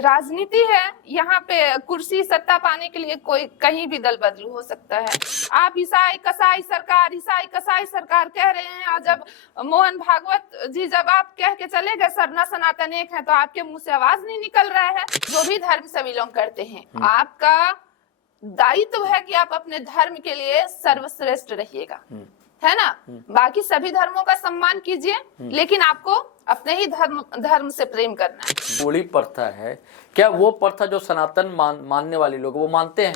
राजनीति है, यहाँ पे कुर्सी सत्ता पाने के लिए कोई कहीं भी दल बदलू हो सकता है। आप ईसाई कसाई सरकार कह रहे हैं, और जब मोहन भागवत जी जब आप कह के चले गए सरना सनातन एक है, तो आपके मुंह से आवाज नहीं निकल रहा है। जो भी धर्म से बिलोंग करते हैं, आपका दायित्व है कि आप अपने धर्म के लिए सर्वश्रेष्ठ रहिएगा, है ना। बाकी सभी धर्मों का सम्मान कीजिए, लेकिन आपको अपने ही धर्म से प्रेम करना है। रूढ़ी प्रथा है, क्या वो प्रथा जो सनातन मानने वाले लोग वो मानते हैं?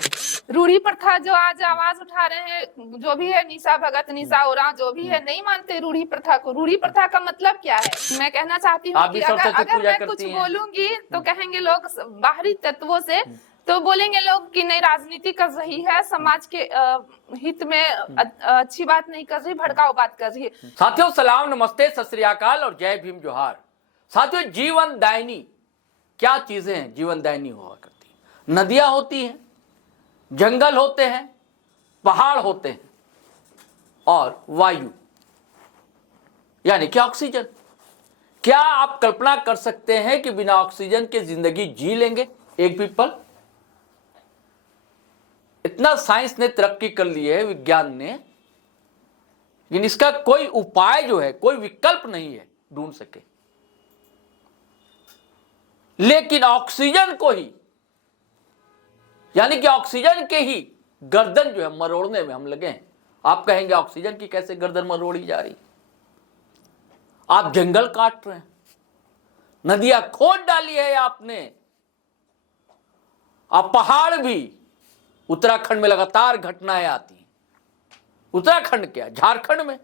रूढ़ी प्रथा जो आज आवाज उठा रहे हैं, जो भी है निशा भगत, निशा ओरा, जो भी है, नहीं मानते रूढ़ी प्रथा को। रूढ़ी प्रथा का मतलब क्या है? मैं कहना चाहती हूँ कि अगर मैं कुछ बोलूंगी तो कहेंगे लोग बाहरी तत्वों से, तो बोलेंगे लोग कि नहीं राजनीति कर रही है, समाज के हित में अच्छी बात नहीं कर रही, भड़काऊ बात कर रही है। साथियों सलाम, नमस्ते, सत श्री अकाल और जय भीम जोहार। साथियों जीवन दायिनी क्या चीजें हैं? जीवन दायिनी हुआ करती है, नदियां होती हैं, जंगल होते हैं, पहाड़ होते हैं और वायु यानी कि ऑक्सीजन। क्या आप कल्पना कर सकते हैं कि बिना ऑक्सीजन के जिंदगी जी लेंगे एक भी पल? इतना साइंस ने तरक्की कर ली है, विज्ञान ने, लेकिन इसका कोई उपाय जो है, कोई विकल्प नहीं है ढूंढ सके। लेकिन ऑक्सीजन को ही, यानी कि ऑक्सीजन के ही गर्दन जो है मरोड़ने में हम लगे हैं। आप कहेंगे ऑक्सीजन की कैसे गर्दन मरोड़ी जा रही? आप जंगल काट रहे हैं, नदियां खोद डाली है आपने, आप पहाड़ भी, उत्तराखंड में लगातार घटनाएं आती हैं। उत्तराखंड क्या, झारखंड में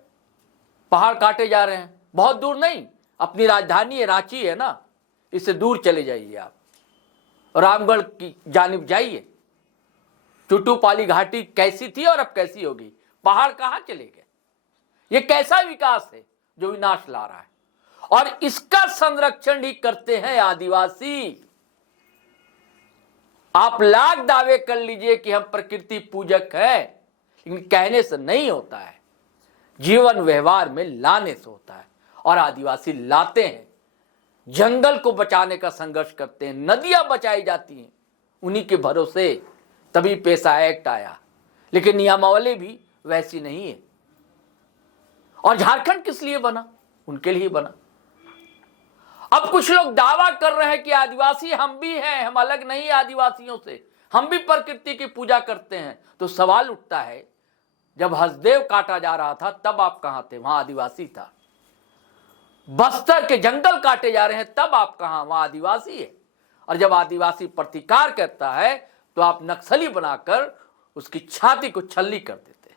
पहाड़ काटे जा रहे हैं। बहुत दूर नहीं, अपनी राजधानी है रांची है ना, इससे दूर चले जाइए आप, रामगढ़ की जानिब जाइए। टुटुपाली घाटी कैसी थी और अब कैसी होगी? पहाड़ कहां चले गए? ये कैसा विकास है जो विनाश ला रहा है? और इसका संरक्षण ही करते हैं आदिवासी। आप लाख दावे कर लीजिए कि हम प्रकृति पूजक हैं, लेकिन कहने से नहीं होता है, जीवन व्यवहार में लाने से होता है। और आदिवासी लाते हैं, जंगल को बचाने का संघर्ष करते हैं, नदियां बचाई जाती हैं उन्हीं के भरोसे। तभी पेशा एक्ट आया, लेकिन नियमावली भी वैसी नहीं है। और झारखंड किस लिए बना? उनके लिए बना। अब कुछ लोग दावा कर रहे हैं कि आदिवासी हम भी हैं, हम अलग नहीं है आदिवासियों से, हम भी प्रकृति की पूजा करते हैं। तो सवाल उठता है, जब हसदेव काटा जा रहा था तब आप कहां थे? वहां आदिवासी था। बस्तर के जंगल काटे जा रहे हैं तब आप कहां? वहां आदिवासी है। और जब आदिवासी प्रतिकार करता है तो आप नक्सली बनाकर उसकी छाती को छल्ली कर देते हैं।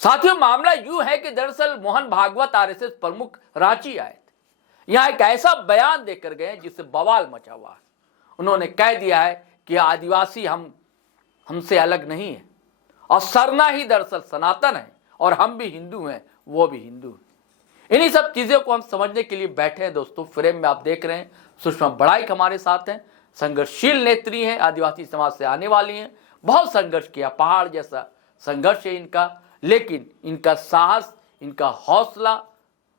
साथियों मामला यूं है कि दरअसल मोहन भागवत आरएसएस प्रमुख रांची आए थे। यहां एक ऐसा बयान देकर गए जिससे बवाल मचा हुआ है। उन्होंने कह दिया है कि आदिवासी हमसे अलग नहीं है, और सरना ही दरअसल सनातन है, और हम भी हिंदू हैं, वो भी हिंदू है। इन्हीं सब चीजों को हम समझने के लिए बैठे हैं दोस्तों। फ्रेम में आप देख रहे हैं सुषमा बड़ाइक हमारे साथ हैं, संघर्षशील नेत्री हैं, आदिवासी समाज से आने वाली हैं, बहुत संघर्ष किया, पहाड़ जैसा संघर्ष है इनका, लेकिन इनका साहस, इनका हौसला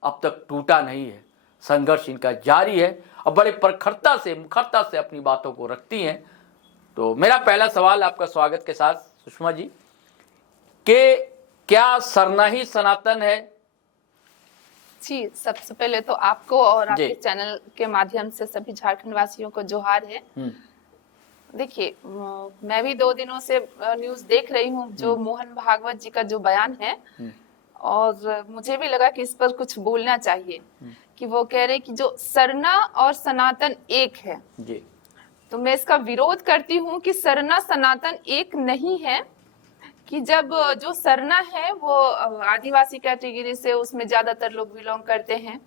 अब तक टूटा नहीं है। संघर्ष इनका जारी है और बड़े प्रखरता से, मुखरता से अपनी बातों को रखती हैं। तो मेरा पहला सवाल आपका स्वागत के साथ सुषमा जी, कि क्या सरना ही सनातन है? जी, सबसे पहले तो आपको और आपके चैनल के माध्यम से सभी झारखंड वासियों को जोहार है। देखिए, मैं भी 2 दिनों से न्यूज देख रही हूँ, जो मोहन भागवत जी का जो बयान है, और मुझे भी लगा कि इस पर कुछ बोलना चाहिए। कि वो कह रहे कि जो सरना और सनातन एक है जी। तो मैं इसका विरोध करती हूँ कि सरना सनातन एक नहीं है। कि जब जो सरना है वो आदिवासी कैटेगरी से, उसमें ज्यादातर लोग बिलोंग करते हैं,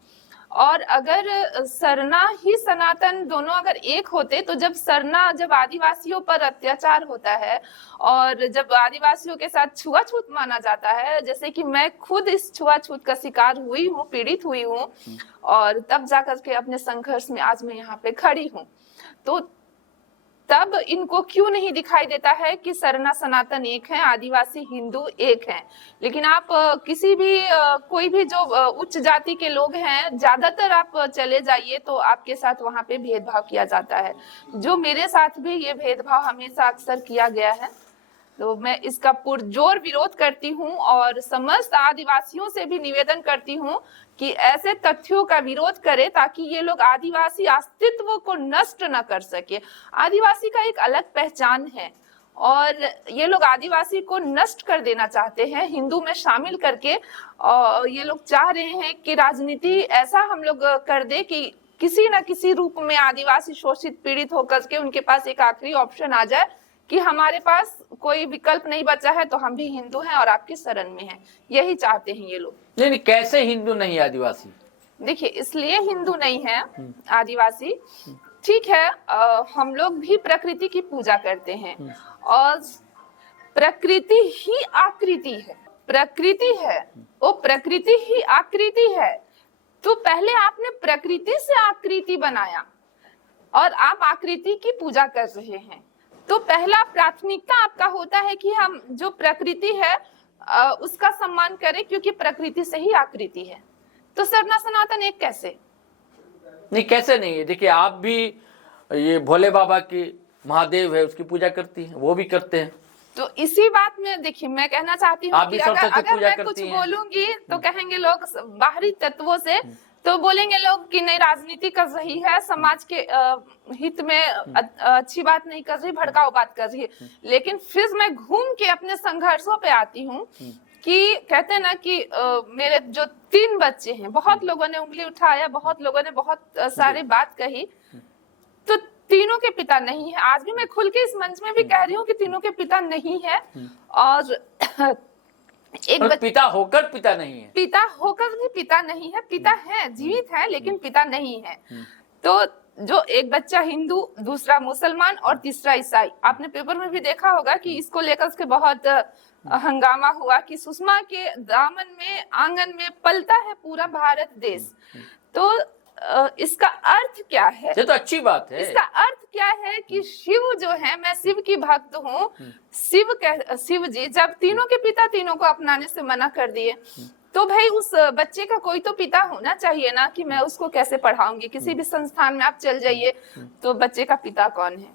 और अगर सरना ही सनातन दोनों अगर एक होते, तो जब आदिवासियों पर अत्याचार होता है और जब आदिवासियों के साथ छुआछूत माना जाता है, जैसे कि मैं खुद इस छुआछूत का शिकार हुई हूँ, पीड़ित हुई हूँ, और तब जाकर के अपने संघर्ष में आज मैं यहाँ पे खड़ी हूँ, तो तब इनको क्यों नहीं दिखाई देता है कि सरना सनातन एक है, आदिवासी हिंदू एक है। लेकिन आप किसी भी कोई भी जो उच्च जाति के लोग हैं, ज्यादातर आप चले जाइए तो आपके साथ वहां पे भेदभाव किया जाता है, जो मेरे साथ भी ये भेदभाव हमेशा अक्सर किया गया है। तो मैं इसका पुरजोर विरोध करती हूँ और समस्त आदिवासियों से भी निवेदन करती हूँ कि ऐसे तथ्यों का विरोध करें ताकि ये लोग आदिवासी अस्तित्व को नष्ट न कर सके। आदिवासी का एक अलग पहचान है और ये लोग आदिवासी को नष्ट कर देना चाहते हैं हिंदू में शामिल करके। और ये लोग चाह रहे हैं कि राजनीति ऐसा हम लोग कर दे कि किसी न किसी रूप में आदिवासी शोषित पीड़ित होकर के उनके पास एक आखिरी ऑप्शन आ जाए कि हमारे पास कोई विकल्प नहीं बचा है तो हम भी हिंदू हैं और आपकी शरण में हैं। यही चाहते हैं ये लोग। नहीं, कैसे हिंदू नहीं आदिवासी? देखिए, इसलिए हिंदू नहीं है आदिवासी, ठीक है, हम लोग भी प्रकृति की पूजा करते हैं और प्रकृति ही आकृति है, प्रकृति है वो प्रकृति ही आकृति है। तो पहले आपने प्रकृति से आकृति बनाया और आप आकृति की पूजा कर रहे हैं। तो पहला प्राथमिकता आपका होता है कि हम जो प्रकृति है उसका सम्मान करें, क्योंकि प्रकृति से ही आकृति है। तो सरना सनातन एक कैसे? नहीं, कैसे नहीं है। देखिए, आप भी ये भोले बाबा की महादेव है उसकी पूजा करती हैं, वो भी करते हैं। तो इसी बात में देखिए मैं कहना चाहती हूँ कि अगर मैं कुछ बोलूंगी तो कहेंगे लोग बाहरी तत्वों से, तो बोलेंगे लोग कि नहीं राजनीति कर रही है, समाज के हित में अच्छी बात नहीं कर रही, भड़काऊ बात कर रही है। लेकिन फिर मैं घूम के अपने संघर्षों पे आती हूँ कि कहते हैं ना कि मेरे जो 3 बच्चे हैं, बहुत लोगों ने उंगली उठाया, बहुत लोगों ने बहुत सारी बात कही, तो तीनों के पिता नहीं है। आज भी मैं खुल के इस मंच में भी कह रही हूँ कि तीनों के पिता नहीं है। और एक पिता होकर पिता नहीं है, पिता होकर भी पिता नहीं है, पिता है, जीवित है लेकिन पिता नहीं है। तो जो एक बच्चा हिंदू, दूसरा मुसलमान और तीसरा ईसाई। आपने पेपर में भी देखा होगा कि इसको लेकर उसके बहुत हंगामा हुआ कि सुषमा के दामन में, आंगन में पलता है पूरा भारत देश। तो इसका अर्थ क्या है? ये तो अच्छी बात है। इसका अर्थ क्या है कि शिव जो है, मैं शिव की भक्त हूँ, शिव जी जब तीनों के पिता तीनों को अपनाने से मना कर दिए, तो भाई उस बच्चे का कोई तो पिता होना चाहिए ना, कि मैं उसको कैसे पढ़ाऊंगी। किसी भी संस्थान में आप चल जाइए तो बच्चे का पिता कौन है?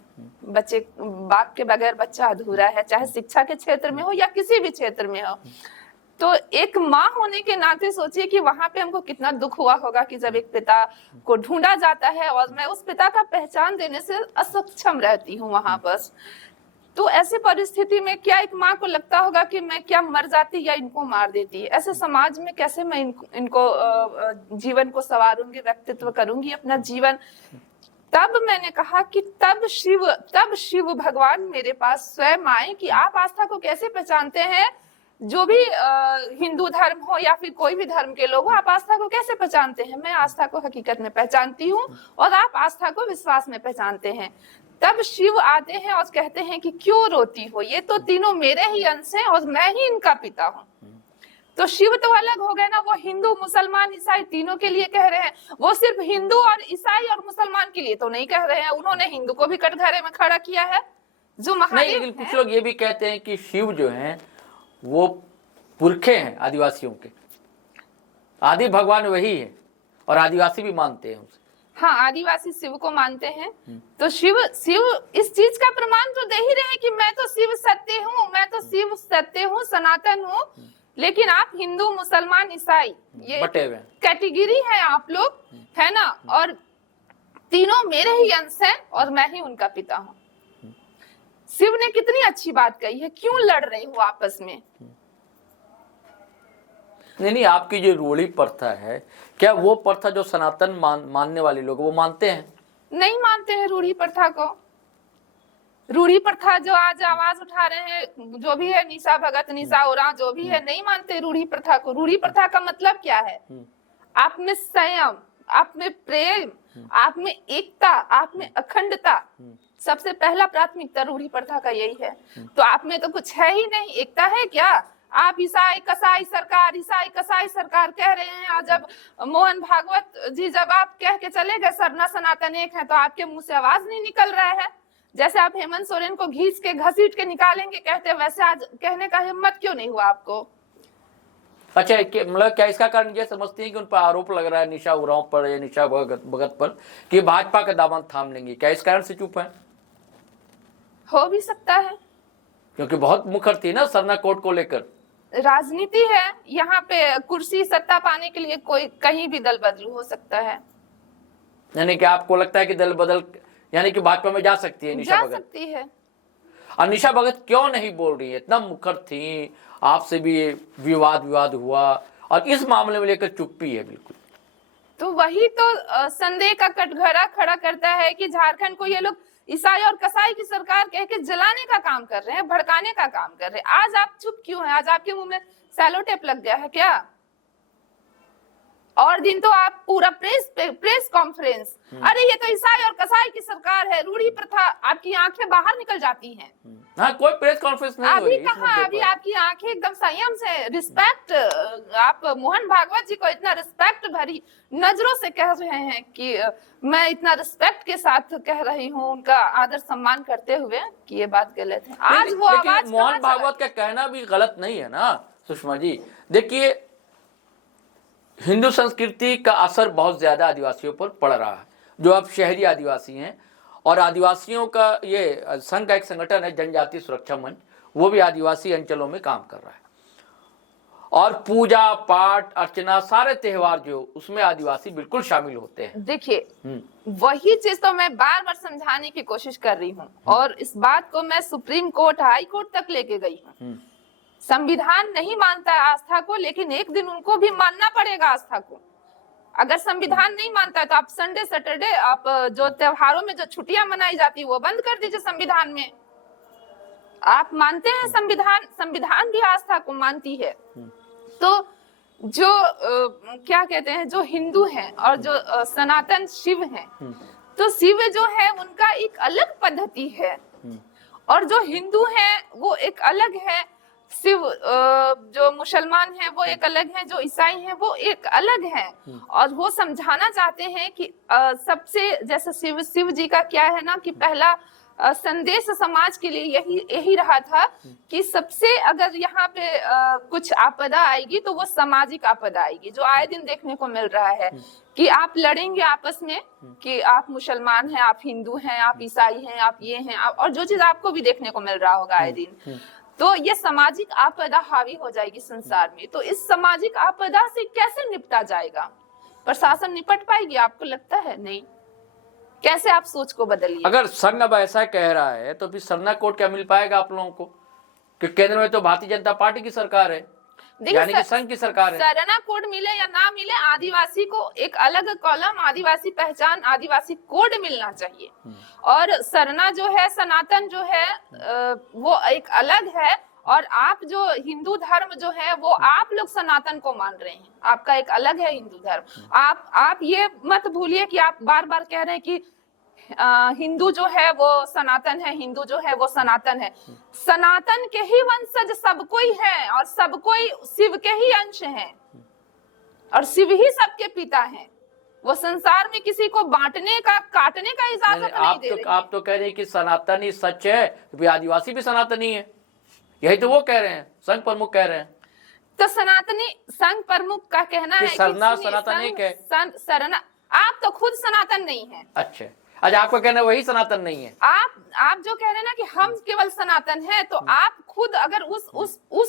बच्चे, बाप के बगैर बच्चा अधूरा है, चाहे शिक्षा के क्षेत्र में हो या किसी भी क्षेत्र में हो। तो एक माँ होने के नाते सोचिए कि वहां पे हमको कितना दुख हुआ होगा कि जब एक पिता को ढूंढा जाता है और मैं उस पिता का पहचान देने से असक्षम रहती हूँ वहां पर। तो ऐसी परिस्थिति में क्या एक माँ को लगता होगा कि मैं क्या मर जाती या इनको मार देती? ऐसे समाज में कैसे मैं इनको जीवन को संवारूंगी, व्यक्तित्व करूंगी अपना जीवन? तब मैंने कहा कि तब शिव भगवान मेरे पास स्वयं आए कि आप आस्था को कैसे पहचानते हैं। जो भी हिंदू धर्म हो या फिर कोई भी धर्म के लोग हो, आप आस्था को कैसे पहचानते हैं? मैं आस्था को हकीकत में पहचानती हूँ और आप आस्था को विश्वास में पहचानते हैं। तब शिव आते हैं और कहते हैं कि क्यों रोती हो, ये तो तीनों मेरे ही अंश हैं और मैं ही इनका पिता हूँ। तो शिव तो अलग हो गए ना, वो हिंदू, मुसलमान, ईसाई तीनों के लिए कह रहे हैं। वो सिर्फ हिंदू और ईसाई और मुसलमान के लिए तो नहीं कह रहे हैं, उन्होंने हिंदू को भी कटघरे में खड़ा किया है। जो महादेव, लेकिन कुछ लोग ये भी कहते हैं कि शिव जो है वो पुरखे हैं आदिवासियों के, आदि भगवान वही है और आदिवासी भी मानते हैं उसे। हाँ, आदिवासी शिव को मानते हैं। तो शिव इस चीज का प्रमाण तो दे ही रहे हैं कि मैं तो शिव सत्य हूँ, मैं तो शिव सत्य हूँ, सनातन हूँ। लेकिन आप हिंदू, मुसलमान, ईसाई, ये कैटेगरी है आप लोग, है ना, और तीनों मेरे ही अंश हैं और मैं ही उनका पिता हूँ। शिव ने कितनी अच्छी बात कही है, क्यों लड़ रहे हो आपस में? नहीं, आपकी जो रूढ़ी प्रथा है, क्या वो प्रथा जो सनातन मानने वाले लोग वो मानते हैं? नहीं मानते हैं रूढ़ी प्रथा को। रूढ़ी प्रथा जो आज आवाज उठा रहे हैं, जो भी है, निशा भगत, निशा ओरांव, जो भी है, नहीं मानते रूढ़ी प्रथा को। रूढ़ी प्रथा का मतलब क्या है? आप में संयम, आप में प्रेम, आप में एकता, आप में अखंडता। सबसे पहला प्राथमिकता रूढ़ी प्रथा का यही है। तो आप में तो कुछ है ही नहीं, एकता है क्या? आप ईसाई कसाई सरकार कह रहे हैं, और जब मोहन भागवत जी जब आप कह के चले गए सरना सनातन एक है, तो आपके मुंह से आवाज नहीं निकल रहा है। जैसे आप हेमंत सोरेन को घींच के घसीट के निकालेंगे कहते हैं, वैसे आज कहने का हिम्मत क्यों नहीं हुआ आपको? अच्छा, मतलब क्या इसका कारण ये समझती हैं कि उन पर आरोप लग रहा है निशा उरांव पर या निशा भगत पर कि भाजपा का दामन थाम लेंगे, क्या इस कारण से चुप है? हो भी सकता है, क्योंकि बहुत मुखर थी ना सरना कोर्ट को लेकर। राजनीति है, यहाँ पे कुर्सी सत्ता पाने के लिए कोई कहीं भी दल बदल हो सकता है। यानी कि आपको लगता है कि दल बदल यानी कि भाजपा में जा सकती है निशा जा भगत? सकती है। और निशा भगत क्यों नहीं बोल रही है? इतना मुखर थी, आपसे भी विवाद हुआ और इस मामले में लेकर चुप्पी है बिल्कुल। तो वही तो संदेह का कटघरा खड़ा करता है कि झारखंड को ये लोग ईसाई और कसाई की सरकार कह के जलाने का काम कर रहे हैं, भड़काने का काम कर रहे हैं। आज आप चुप क्यों हैं? आज आपके मुंह में सैलो टेप लग गया है क्या? और दिन तो आप पूरा प्रेस कॉन्फ्रेंस, अरे ये तो ईसाई और कसाई की सरकार है, रूढ़ी प्रथा, आपकी आंखें बाहर निकल जाती हैं। हाँ, कोई प्रेस कॉन्फ्रेंस नहीं हो रही अभी कहाँ, अभी आपकी आंखें एकदम संयम से, रिस्पेक्ट, आप मोहन भागवत जी को इतना रिस्पेक्ट भरी नजरों से कह रहे हैं कि मैं इतना रिस्पेक्ट के साथ कह रही हूँ, उनका आदर सम्मान करते हुए कि ये बात गलत है। आज वो आवाज मोहन भागवत का कहना भी गलत नहीं है ना सुषमा जी। देखिए, हिंदू संस्कृति का असर बहुत ज्यादा आदिवासियों पर पड़ रहा है, जो अब शहरी आदिवासी हैं। और आदिवासियों का ये संघ का एक संगठन है जनजातीय सुरक्षा मंच, वो भी आदिवासी अंचलों में काम कर रहा है। और पूजा पाठ अर्चना सारे त्योहार जो उसमें आदिवासी बिल्कुल शामिल होते हैं। देखिए, वही चीज तो मैं बार बार समझाने की कोशिश कर रही हूँ, और इस बात को मैं सुप्रीम कोर्ट, हाई कोर्ट तक लेके गई हूँ। संविधान नहीं मानता है आस्था को, लेकिन एक दिन उनको भी मानना पड़ेगा आस्था को। अगर संविधान नहीं मानता है तो आप संडे सैटरडे, आप जो त्योहारों में जो छुट्टियां मनाई जाती है वो बंद कर दीजिए संविधान में। आप मानते हैं संविधान, संविधान भी आस्था को मानती है। तो जो क्या कहते हैं, जो हिंदू हैं और जो सनातन शिव हैं, तो शिव जो है उनका एक अलग पद्धति है, और जो हिंदू हैं वो एक अलग है, शिव जो मुसलमान है वो एक अलग है, जो ईसाई है वो एक अलग है। और वो समझाना चाहते हैं कि सबसे, जैसे शिव जी का क्या है ना कि पहला संदेश समाज के लिए यही रहा था कि सबसे अगर यहाँ पे कुछ आपदा आएगी तो वो सामाजिक आपदा आएगी, जो आए दिन देखने को मिल रहा है कि आप लड़ेंगे आपस में कि आप मुसलमान हैं, आप हिंदू हैं, आप ईसाई हैं, आप ये हैं, और जो चीज आपको भी देखने को मिल रहा होगा आए दिन। तो ये सामाजिक आपदा हावी हो जाएगी संसार में। तो इस सामाजिक आपदा से कैसे निपटा जाएगा? प्रशासन निपट पाएगी? आपको लगता है? नहीं। कैसे आप सोच को बदलिए? अगर संघ अब ऐसा कह रहा है तो फिर सरना कोर्ट क्या मिल पाएगा आप लोगों को? कि केंद्र में तो भारतीय जनता पार्टी की सरकार है, यानी कि संघ की सरकार है। सरना कोड मिले या ना मिले, आदिवासी को एक अलग कॉलम, आदिवासी पहचान, आदिवासी कोड मिलना चाहिए। और सरना जो है, सनातन जो है वो एक अलग है, और आप जो हिंदू धर्म जो है वो आप लोग सनातन को मान रहे हैं, आपका एक अलग है हिंदू धर्म। आप ये मत भूलिए कि आप बार बार कह रहे हैं कि हिंदू जो है वो सनातन है, हिंदू जो है वो सनातन है। सनातन के ही वंशज सब कोई है, और सब कोई शिव के ही अंश हैं, और शिव ही सबके पिता हैं। वो संसार में किसी को बांटने का, काटने का इजाजत नहीं दे रहे। आप तो कह रहे हैं कि सनातन ही सच है, तो आदिवासी भी सनातनी है, यही तो वो कह रहे हैं, संघ प्रमुख कह रहे हैं। तो सनातनी संघ प्रमुख का कहना है कि सनातन एक है। सरना, आप तो खुद सनातन नहीं है। अच्छा, आपका कहना वही सनातन नहीं है। आप जो कह रहे हैं ना कि हम केवल सनातन है, तो आप खुद अगर उस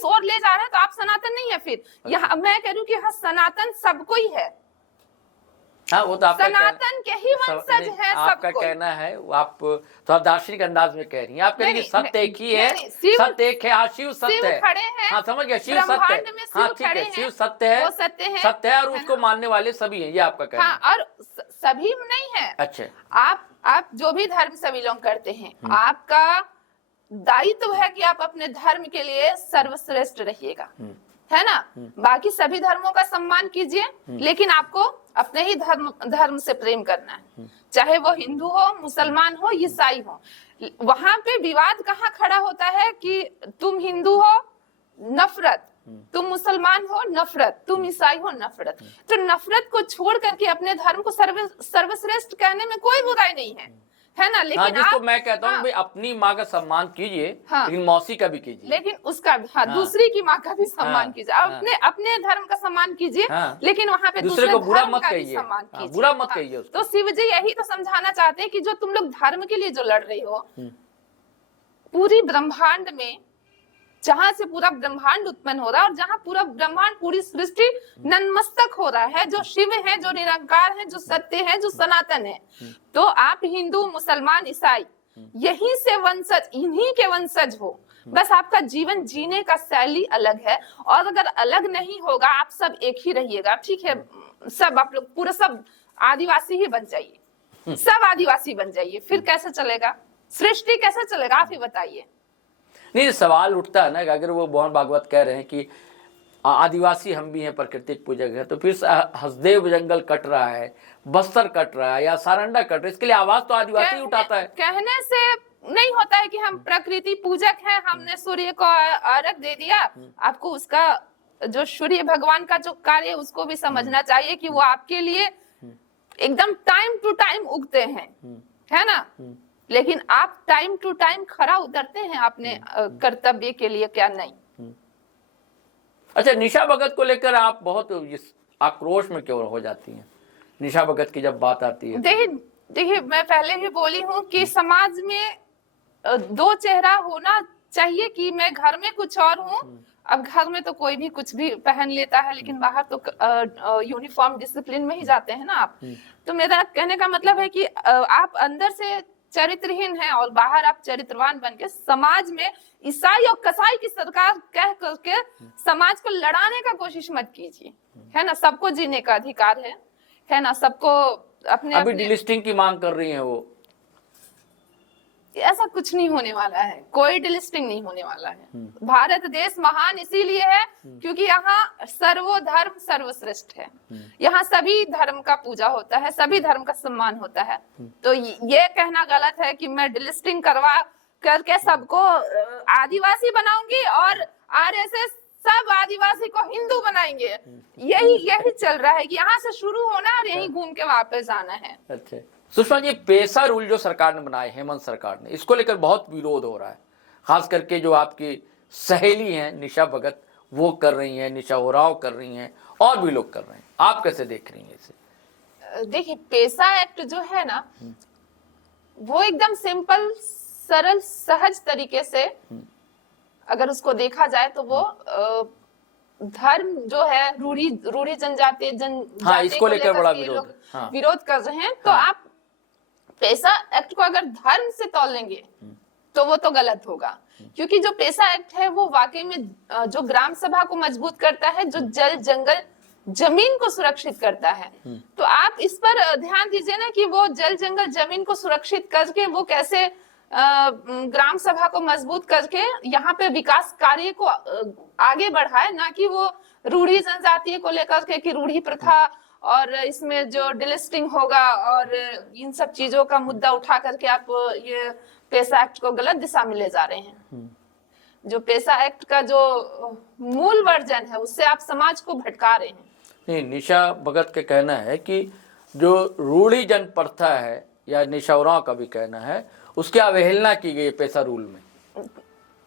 ओर ले जा रहे हैं तो आप सनातन नहीं है। फिर यहाँ मैं कह रही हूँ कि हाँ, सनातन सबको ही है। हाँ, वो तो आपका सनातन के ही वंशज है, आपका कहना है। आप थोड़ा दार्शनिक अंदाज में कह रही हैं। आप कह रही हैं सत्य एक ही है, सत्य एक है। हाँ, शिव सत्य है। खड़े हैं, हाँ, समझ गया, शिव सत्य है। हाँ, ठीक है, शिव सत्य है, सत्य है, और उसको मानने वाले सभी हैं, ये आपका कहना है। हाँ, और सभी नहीं है। अच्छा, आप जो भी धर्म से बिलोंग करते हैं, आपका दायित्व है कि आप अपने धर्म के लिए सर्वश्रेष्ठ रहिएगा, है ना। बाकी सभी धर्मों का सम्मान कीजिए, लेकिन आपको अपने ही धर्म से प्रेम करना है, चाहे वो हिंदू हो, मुसलमान हो, ईसाई हो। वहां पे विवाद कहाँ खड़ा होता है कि तुम हिंदू हो नफरत, तुम मुसलमान हो नफरत, तुम ईसाई हो नफरत। तो नफरत को छोड़ करके अपने धर्म को सर्वश्रेष्ठ कहने में कोई बुराई नहीं है, है ना। लेकिन जिसको मैं कहता हूँ भाई अपनी माँ का सम्मान कीजिए, लेकिन मौसी का भी कीजिए, लेकिन उसका दूसरी की माँ का भी सम्मान कीजिए। अपने अपने धर्म का सम्मान कीजिए, लेकिन वहाँ पे दूसरे को बुरा धर्म मत का भी कहिए, सम्मान कीजिए, बुरा मत कहिए। तो शिव जी यही तो समझाना चाहते हैं कि जो तुम लोग धर्म के लिए जो लड़ रही हो, पूरी ब्रह्मांड में जहां से पूरा ब्रह्मांड उत्पन्न हो रहा है और जहां पूरा ब्रह्मांड पूरी सृष्टि नतमस्तक हो रहा है, जो शिव है, जो निरंकार है, जो सत्य है, जो सनातन है, तो आप हिंदू, मुसलमान, ईसाई यहीं से वंशज, इन्हीं के वंशज हो। बस आपका जीवन जीने का शैली अलग है, और अगर अलग नहीं होगा, आप सब एक ही रहिएगा, ठीक है, सब आप लोग पूरा सब आदिवासी ही बन जाइए, सब आदिवासी बन जाइए, फिर कैसे चलेगा? सृष्टि कैसे चलेगा? आप ही बताइए। नहीं, सवाल उठता है ना कि अगर वो मोहन भागवत कह रहे हैं कि आदिवासी हम भी हैं, प्राकृतिक पूजक है, तो फिर हसदेव जंगल कट रहा है, बस्तर कट रहा है, या सारंडा कट रहा है, इसके लिए आवाज तो आदिवासी उठाता है। कहने से नहीं होता है कि हम प्रकृति पूजक हैं, हमने सूर्य को अर्घ दे दिया। आपको उसका जो सूर्य भगवान का जो कार्य है उसको भी समझना चाहिए कि वो आपके लिए एकदम टाइम टू टाइम उगते हैं, है ना। लेकिन आप टाइम टू टाइम खरा उतरते हैं अपने कर्तव्य के लिए, क्या नहीं? अच्छा, निशा भगत को लेकर आप बहुत आक्रोश में क्यों हो जाती हैं? निशा भगत की जब बात आती है, देखिए मैं पहले भी बोली हूँ कि समाज में दो चेहरा होना चाहिए, कि मैं घर में कुछ और हूँ, अब घर में तो कोई भी कुछ भी पहन लेता है, लेकिन बाहर तो यूनिफॉर्म डिसिप्लिन में ही जाते हैं ना आप। तो मेरा कहने का मतलब है कि आप अंदर से चरित्रहीन हैं और बाहर आप चरित्रवान बन के समाज में ईसाई और कसाई की सरकार कह करके समाज को लड़ाने का कोशिश मत कीजिए, है ना। सबको जीने का अधिकार है ना, सबको अपने अभी डिलिस्टिंग की मांग कर रही हैं वो। ऐसा कुछ नहीं होने वाला है, कोई डिलिस्टिंग नहीं होने वाला है। भारत देश महान इसीलिए है क्योंकि यहाँ सर्वधर्म सर्वश्रेष्ठ है, यहाँ सभी धर्म का पूजा होता है, सभी धर्म का सम्मान होता है। तो ये कहना गलत है कि मैं डिलिस्टिंग करवा करके सबको आदिवासी बनाऊंगी और आरएसएस सब आदिवासी को हिंदू बनाएंगे। यही चल रहा है कि यहाँ से शुरू होना और यहीं घूम के वापस आना है। अच्छा सुषमा जी, पेशा रूल जो सरकार ने बनाए, हेमंत सरकार ने, इसको लेकर बहुत विरोध हो रहा है, खास करके जो आपकी सहेली हैं निशा भगत वो कर रही हैं, निशा ओराव कर रही हैं, और भी लोग कर रहे हैं, आप कैसे देख रही हैं इसे? देखिए, पेशा एक्ट जो है ना, वो एकदम सिंपल, सरल, सहज तरीके से अगर उसको देखा जाए तो वो धर्म जो है, रूढ़ी जनजाति इसको लेकर बड़ा विरोध कर रहे हैं। तो आप पेशा एक्ट को अगर धर्म से तोलेंगे तो वो तो गलत होगा, क्योंकि जो पेशा एक्ट है वो वाकई में जो ग्राम सभा को मजबूत करता है, जो जल जंगल जमीन को सुरक्षित करता है। तो आप इस पर ध्यान दीजिए ना कि वो जल जंगल जमीन को सुरक्षित करके वो कैसे ग्राम सभा को मजबूत करके यहाँ पे विकास कार्य को आगे बढ़ाए, ना कि वो रूढ़ी जनजाति को लेकर के कि रूढ़ी प्रथा और इसमें जो डिलिस्टिंग होगा और इन सब चीजों का मुद्दा उठा करके आप ये पेशा एक्ट को गलत दिशा में ले जा रहे हैं। जो पेशा एक्ट का जो मूल वर्जन है उससे आप समाज को भटका रहे हैं। नहीं, निशा भगत का कहना है कि जो रूढ़ी जन प्रथा है, या निशा ओराव का भी कहना है, उसकी अवहेलना की गई पेशा रूल में।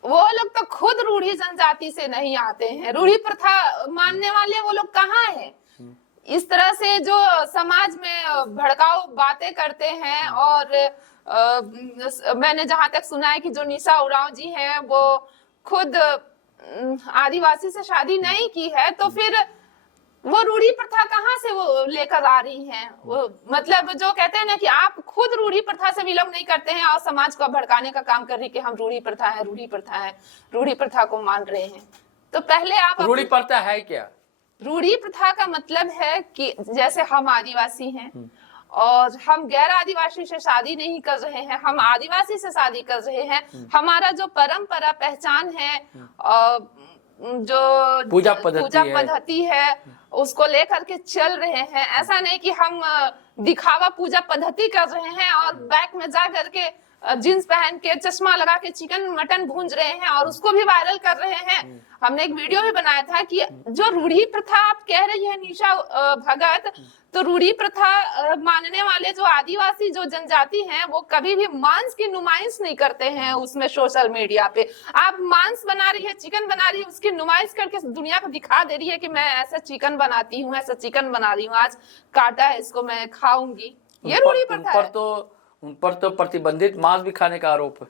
वो लोग तो खुद रूढ़ी जनजाति से नहीं आते हैं, रूढ़ी प्रथा मानने वाले वो लोग कहाँ हैं? इस तरह से जो समाज में भड़काऊ बातें करते हैं, और मैंने जहां तक सुना है कि जो निशा ओराव जी हैं वो खुद आदिवासी से शादी नहीं की है, तो फिर वो रूढ़ी प्रथा कहाँ से वो लेकर आ रही हैं? वो मतलब जो कहते हैं ना कि आप खुद रूढ़ी प्रथा से बिलोंग नहीं करते हैं और समाज को भड़काने का काम कर रही कि हम रूढ़ी प्रथा है, रूढ़ी प्रथा है, रूढ़ी प्रथा को मान रहे हैं। तो पहले आप रूढ़ी प्रथा है क्या? रूढ़ी प्रथा का मतलब है कि जैसे हम आदिवासी हैं और हम गैर आदिवासी से शादी नहीं कर रहे हैं, हम आदिवासी से शादी कर रहे हैं, हमारा जो परंपरा पहचान है और जो पूजा पद्धति है उसको लेकर के चल रहे हैं। ऐसा नहीं कि हम दिखावा पूजा पद्धति कर रहे हैं और बैक में जा करके जींस पहन के चश्मा लगा के चिकन मटन भूंज रहे हैं और उसको भी वायरल कर रहे हैं। हमने एक वीडियो भी बनाया था कि जो रूढ़ी प्रथा आप कह रही है निशा भगत, तो रूढ़ी प्रथा मानने वाले जो आदिवासी जो जनजाति हैं वो कभी भी मांस की नुमाइश नहीं करते हैं उसमें सोशल मीडिया पे। आप मांस बना रही है, चिकन बना रही है, उसकी नुमाइश करके दुनिया को दिखा दे रही है कि मैं ऐसा चिकन बनाती हूँ, ऐसा चिकन बना रही हूँ, आज काटा है इसको मैं खाऊंगी। ये रूढ़ी प्रथा है। उन पर तो प्रतिबंधित मांस भी खाने का आरोप है।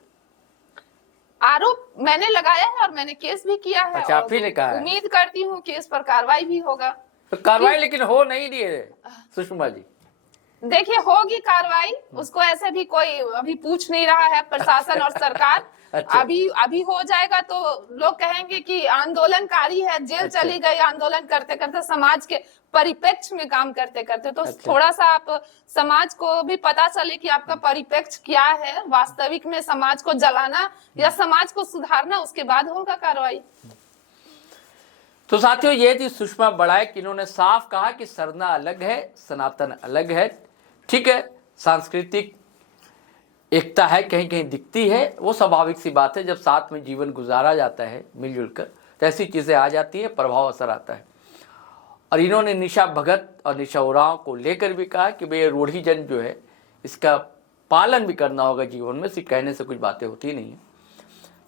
आरोप मैंने लगाया है और मैंने केस भी किया है। अच्छा, आप ही ने कहा है। उम्मीद करती हूँ कि इस पर कार्रवाई भी होगा। तो कार्रवाई लेकिन हो नहीं रही है सुषमा जी। देखिए होगी कार्रवाई, उसको ऐसे भी कोई अभी पूछ नहीं रहा है प्रशासन और सरकार। अच्छा। अभी हो जाएगा तो लोग कहेंगे कि आंदोलनकारी है, जेल अच्छा। चली गई आंदोलन करते करते, समाज के परिप्रेक्ष्य में काम करते करते। तो अच्छा। थोड़ा सा आप समाज को भी पता चले कि आपका परिप्रेक्ष्य क्या है, वास्तविक में समाज को जलाना या समाज को सुधारना, उसके बाद होगा कार्रवाई। तो साथियों, ये थी सुषमा बड़ाइक। इन्होंने साफ कहा कि सरना अलग है, सनातन अलग है। ठीक है, सांस्कृतिक एकता है, कहीं कहीं दिखती है, वो स्वाभाविक सी बात है। जब साथ में जीवन गुजारा जाता है मिलजुल कर, तो ऐसी चीज़ें आ जाती है, प्रभाव असर आता है। और इन्होंने निशा भगत और निशा उरांव को लेकर भी कहा कि भाई रूढ़ीजन जो है इसका पालन भी करना होगा जीवन में, सिर्फ कहने से कुछ बातें होती नहीं है।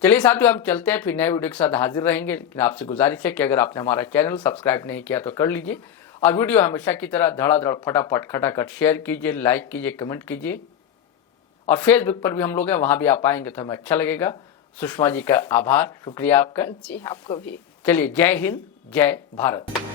चलिए साथियों, हम चलते हैं, फिर नए वीडियो के साथ हाजिर रहेंगे। लेकिन आपसे गुजारिश है कि अगर आपने हमारा चैनल सब्सक्राइब नहीं किया तो कर लीजिए, और वीडियो हमेशा की तरह धड़ाधड़ फटाफट खटाखट शेयर कीजिए, लाइक कीजिए, कमेंट कीजिए। और फेसबुक पर भी हम लोग हैं, वहाँ भी आप आएंगे तो हमें अच्छा लगेगा। सुषमा जी का आभार, शुक्रिया आपका। जी आपको भी। चलिए, जय हिंद, जय भारत।